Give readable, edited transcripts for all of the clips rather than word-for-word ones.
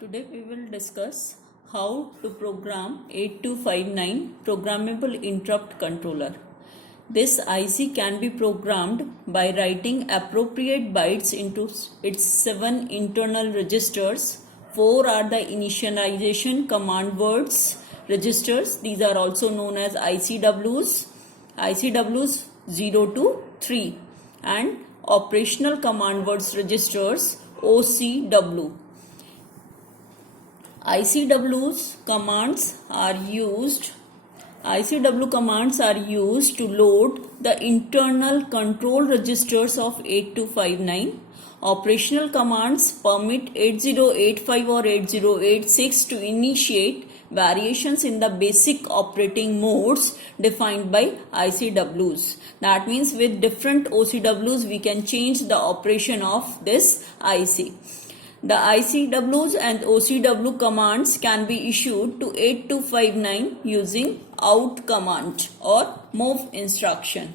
Today we will discuss how to program 8259 Programmable Interrupt Controller. This IC can be programmed by writing appropriate bytes into its 7 internal registers. 4 are the initialization command words registers. These are also known as ICWs. ICWs 0 to 3 and operational command words registers OCW. ICW commands are used to load the internal control registers of 8259. Operational commands permit 8085 or 8086 to initiate variations in the basic operating modes defined by ICWs. That means with different OCWs we can change the operation of this IC. The ICWs and OCW commands can be issued to 8259 using out command or move instruction.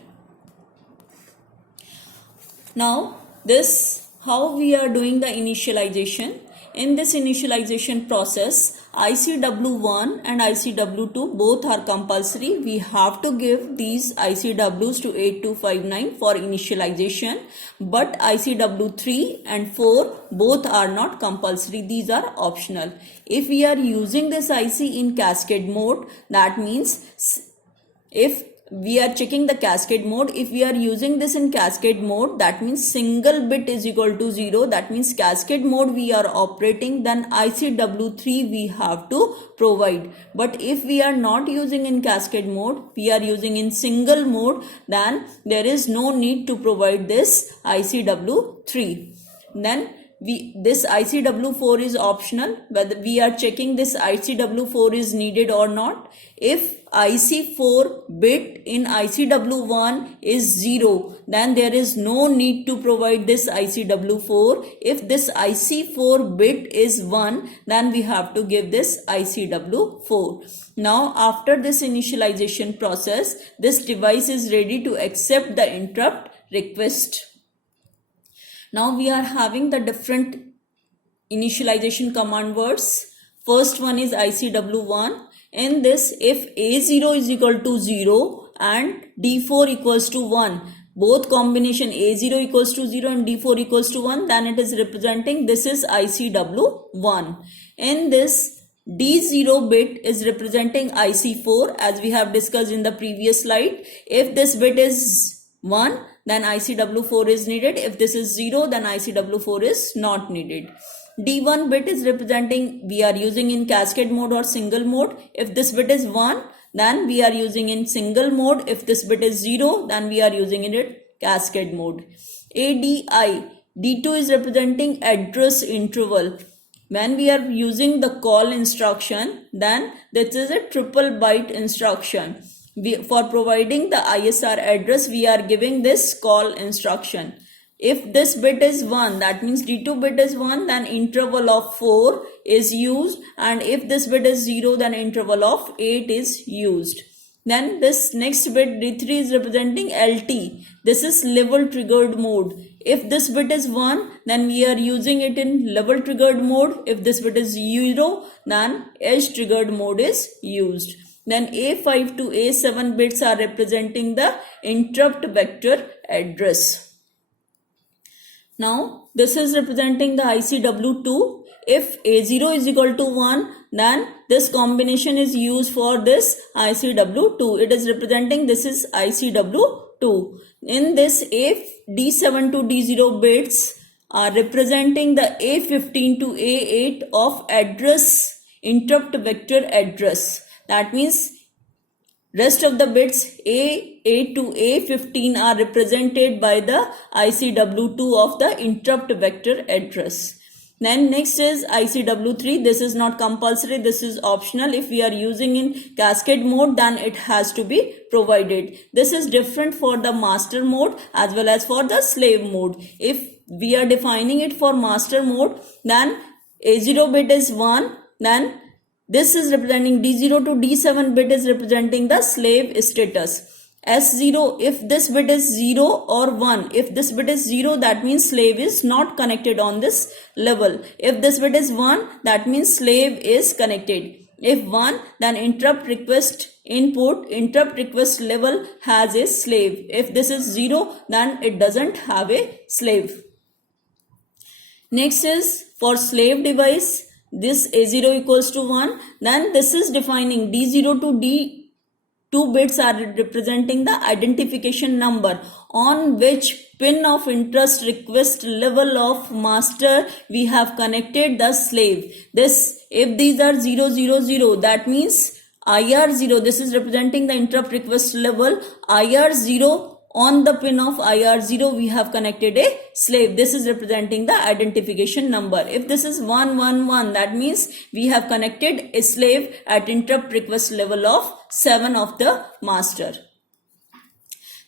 Now this how we are doing the initialization. In this initialization process, ICW1 and ICW2 both are compulsory. We have to give these ICWs to 8259 for initialization, but ICW3 and 4 both are not compulsory. These are optional. If we are using this IC in cascade mode, that means if we are checking the cascade mode, if we are using this in cascade mode, that means single bit is equal to 0. That means cascade mode we are operating, then ICW3 we have to provide. But if we are not using in cascade mode, we are using in single mode, then there is no need to provide this ICW3. Then this ICW4 is optional, whether we are checking this ICW4 is needed or not. If IC4 bit in ICW1 is 0, then there is no need to provide this ICW4. If this IC4 bit is 1, then we have to give this ICW4. Now after this initialization process, this device is ready to accept the interrupt request. Now we are having the different initialization command words. First one is ICW1. In this, if A0 is equal to 0 and D4 equals to 1, both combination A0 equals to 0 and D4 equals to 1, then it is representing this is ICW1. In this, D0 bit is representing IC4 as we have discussed in the previous slide. If this bit is 1, then ICW4 is needed. If this is 0, then ICW4 is not needed. D1 bit is representing we are using in cascade mode or single mode. If this bit is 1, then we are using in single mode. If this bit is 0, then we are using in it cascade mode. ADI, D2 is representing address interval. When we are using the call instruction, then this is a triple byte instruction. For providing the ISR address, we are giving this call instruction. If this bit is 1, that means D2 bit is 1, then interval of 4 is used. And if this bit is 0, then interval of 8 is used. Then this next bit D3 is representing LT. This is level triggered mode. If this bit is 1, then we are using it in level triggered mode. If this bit is 0, then edge triggered mode is used. Then A5 to A7 bits are representing the interrupt vector address. Now this is representing the ICW2. If A0 is equal to 1, then this combination is used for this ICW2. It is representing this is ICW2. In this D7 to D0 bits are representing the A15 to A8 of address interrupt vector address. That means rest of the bits A8 to A15 are represented by the ICW2 of the interrupt vector address. Then next is ICW3. This is not compulsory. This is optional. If we are using in cascade mode, then it has to be provided. This is different for the master mode as well as for the slave mode. If we are defining it for master mode, then A0 bit is 1, then this is representing D0 to D7 bit is representing the slave status. S0, if this bit is 0 or 1, if this bit is 0, that means slave is not connected on this level. If this bit is 1, that means slave is connected. If 1, then interrupt request input, interrupt request level has a slave. If this is 0, then it doesn't have a slave. Next is for slave device, this A0 equals to 1, then this is defining D0 to D2 bits are representing the identification number on which pin of interest request level of master we have connected the slave. This, if these are 0, 0, 0, that means IR0, this is representing the interrupt request level, IR0, on the pin of IR0 we have connected a slave. This is representing the identification number. If this is 1, 1, 1, that means we have connected a slave at interrupt request level of 7 of the master.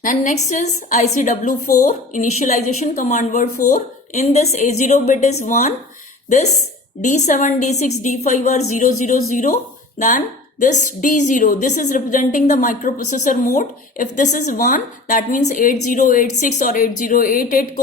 Then next is ICW4, initialization command word 4. In this A0 bit is 1. This D7, D6, D5 are 0, 0, 0. Then this D0, this is representing the microprocessor mode. If this is 1, that means 8086 or 8088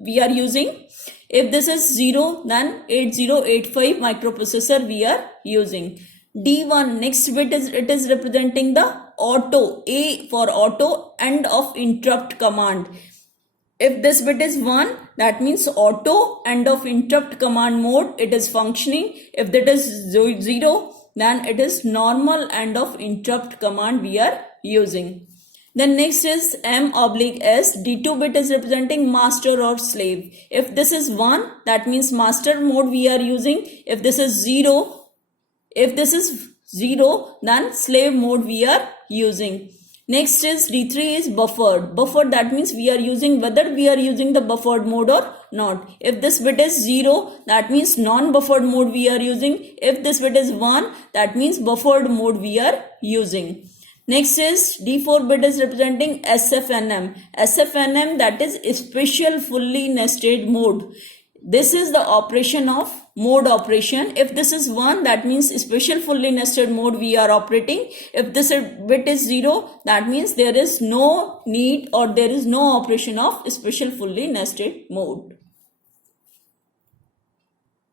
we are using. If this is 0, then 8085 microprocessor we are using. D1, next bit is, it is representing the auto, A for auto, end of interrupt command. If this bit is 1, that means auto, end of interrupt command mode, it is functioning. If that is 0, then it is normal end of interrupt command we are using. Then next is M/S, D2 bit is representing master or slave. If this is 1, that means master mode we are using. If this is 0, then slave mode we are using. Next is D3 is buffered. Buffered, that means we are using, whether we are using the buffered mode or not. If this bit is 0, that means non-buffered mode we are using. If this bit is 1, that means buffered mode we are using. Next is D4 bit is representing SFNM. SFNM, that is special fully nested mode. This is the operation of mode operation. If this is 1, that means special fully nested mode we are operating. If this bit is 0, that means there is no need or there is no operation of special fully nested mode.